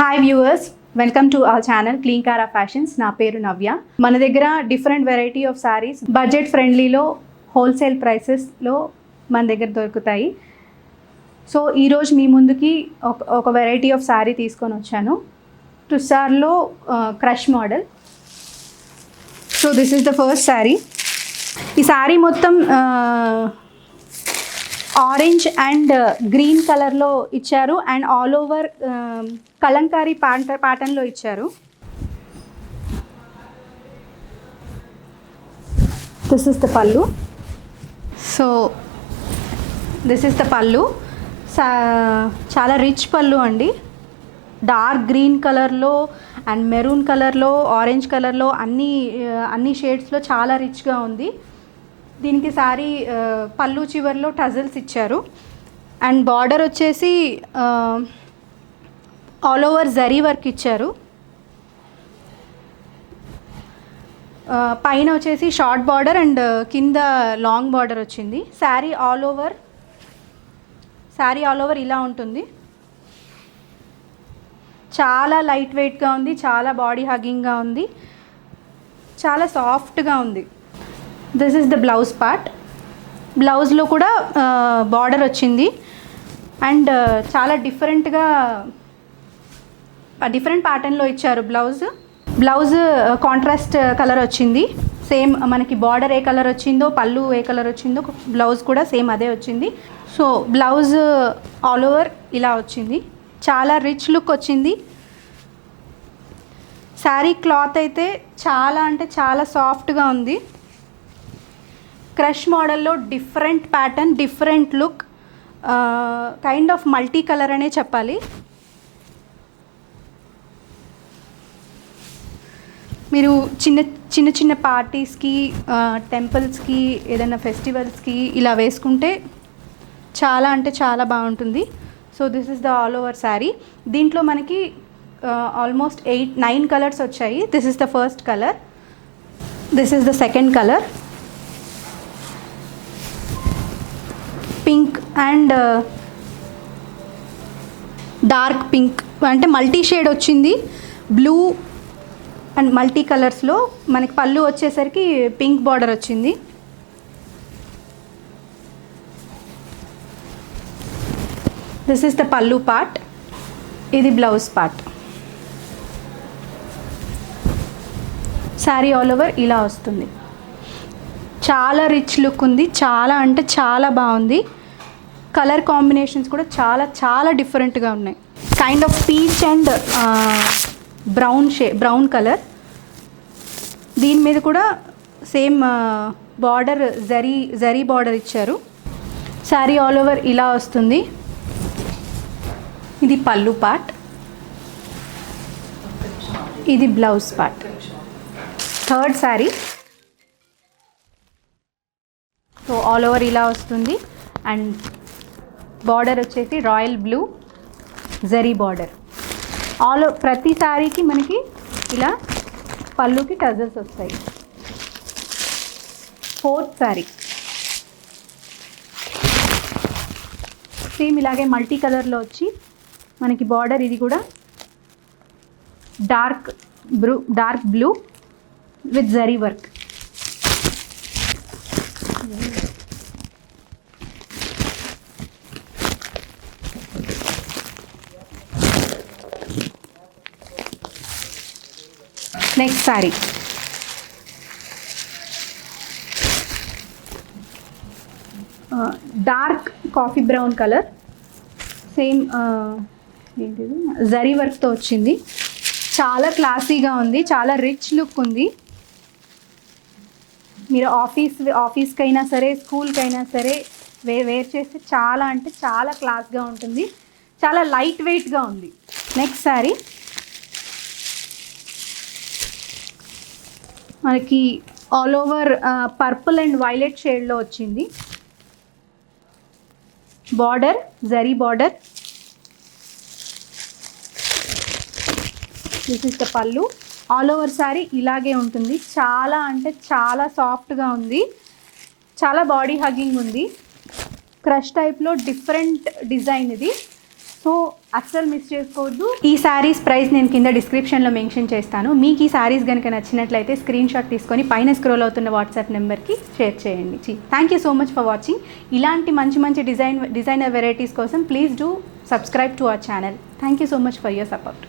Hi viewers, welcome to our channel clean Kara fashions. నా పేరు నవ్య. మన దగ్గర different variety of saris budget ఫ్రెండ్లీలో హోల్సేల్ ప్రైసెస్లో మన దగ్గర దొరుకుతాయి. సో ఈరోజు మీ ముందుకి ఒక వెరైటీ ఆఫ్ శారీ తీసుకొని వచ్చాను. టుస్సార్లో crush model. So this is the first sari. ఈ శారీ మొత్తం ఆరెంజ్ అండ్ గ్రీన్ కలర్లో ఇచ్చారు అండ్ ఆల్ ఓవర్ కలంకారీ ప్యాటర్న్లో ఇచ్చారు. దిస్ ఇస్ ద పల్లు. సో దిస్ ఇస్ ద పల్లు. చాలా రిచ్ పల్లు అండి. డార్క్ గ్రీన్ కలర్లో అండ్ మెరూన్ కలర్లో, ఆరెంజ్ కలర్లో అన్ని షేడ్స్లో చాలా రిచ్గా ఉంది. దీనికి శారీ పళ్ళు చివర్లో టజల్స్ ఇచ్చారు అండ్ బార్డర్ వచ్చేసి ఆల్ ఓవర్ జరీ వర్క్ ఇచ్చారు. పైన వచ్చేసి షార్ట్ బార్డర్ అండ్ కింద లాంగ్ బార్డర్ వచ్చింది. శారీ ఆల్ ఓవర్ ఇలా ఉంటుంది. చాలా లైట్ వెయిట్గా ఉంది, చాలా బాడీ హగ్గింగ్గా ఉంది, చాలా సాఫ్ట్గా ఉంది. This is the blouse part. బ్లౌజ్లో కూడా బార్డర్ వచ్చింది అండ్ చాలా డిఫరెంట్ ప్యాటర్న్లో ఇచ్చారు. బ్లౌజ్ కాంట్రాస్ట్ కలర్ వచ్చింది. సేమ్ మనకి బార్డర్ ఏ కలర్ వచ్చిందో, పళ్ళు ఏ కలర్ వచ్చిందో, బ్లౌజ్ కూడా సేమ్ అదే వచ్చింది. సో బ్లౌజ్ ఆల్ ఓవర్ ఇలా వచ్చింది. చాలా రిచ్ లుక్ వచ్చింది. శారీ క్లాత్ అయితే చాలా అంటే చాలా సాఫ్ట్గా ఉంది. క్రష్ మోడల్లో different pattern, different look, kind of multi colour అనే చెప్పాలి. మీరు చిన్న చిన్న పార్టీస్కి, టెంపుల్స్కి, ఏదైనా ఫెస్టివల్స్కి ఇలా వేసుకుంటే చాలా అంటే చాలా బాగుంటుంది. So this is the all over sari. దీంట్లో మనకి ఆల్మోస్ట్ 8-9 కలర్స్ వచ్చాయి. This is the first colour. This is the second colour. Pink and dark pink అంటే మల్టీ షేడ్ వచ్చింది. బ్లూ అండ్ మల్టీ కలర్స్లో మనకి పళ్ళు వచ్చేసరికి పింక్ బార్డర్ వచ్చింది. దిస్ ఇస్ ద పళ్ళు పార్ట్. ఇది blouse part. Sari all over ఇలా వస్తుంది. చాలా రిచ్ లుక్ ఉంది. చాలా అంటే చాలా బాగుంది. కలర్ కాంబినేషన్స్ కూడా చాలా చాలా డిఫరెంట్గా ఉన్నాయి. Kind of peach and brown colour. దీని మీద కూడా సేమ్ బార్డర్ జరీ బార్డర్ ఇచ్చారు. శారీ ఆల్ ఓవర్ ఇలా వస్తుంది. ఇది పళ్ళు పార్ట్. ఇది blouse part. Third sari. So all over ఇలా వస్తుంది అండ్ బార్డర్ వచ్చేసి రాయల్ బ్లూ జరీ బార్డర్. ప్రతి శారీకి మనకి ఇలా పళ్ళుకి టజల్స్ వస్తాయి. ఫోర్త్ శారీ సేమ్ ఇలాగే మల్టీ కలర్లో వచ్చి మనకి బార్డర్ ఇది కూడా dark blue with zari work. Next sari. Dark coffee brown colour. Same ఏంటిది జరీ వర్క్తో వచ్చింది. చాలా క్లాసీగా ఉంది. చాలా రిచ్ లుక్ ఉంది. మీరు ఆఫీస్కి అయినా సరే, స్కూల్కి అయినా సరే వేర్ చేస్తే చాలా అంటే చాలా క్లాస్గా ఉంటుంది. చాలా లైట్ వెయిట్గా ఉంది. నెక్స్ట్ శారీ మనకి all over purple and violet షేడ్లో వచ్చింది. Border zari border. This is the పల్లు. ఆల్ ఓవర్ శారీ ఇలాగే ఉంటుంది. చాలా అంటే చాలా సాఫ్ట్గా ఉంది. చాలా బాడీ హగ్గింగ్ ఉంది. క్రష్ టైప్లో డిఫరెంట్ డిజైన్ ఇది. సో అస్సలు మిస్ చేసుకోవద్దు. ఈ శారీస్ ప్రైస్ నేను కింద డిస్క్రిప్షన్లో మెన్షన్ చేస్తాను. మీకు ఈ శారీస్ కనుక నచ్చినట్లయితే స్క్రీన్ షాట్ తీసుకొని పైన స్క్రోల్ అవుతున్న వాట్సాప్ నెంబర్కి షేర్ చేయండి. Thank you so much for watching. ఇలాంటి మంచి మంచి డిజైనర్ వెరైటీస్ కోసం please do subscribe to our channel. Thank you so much for your support.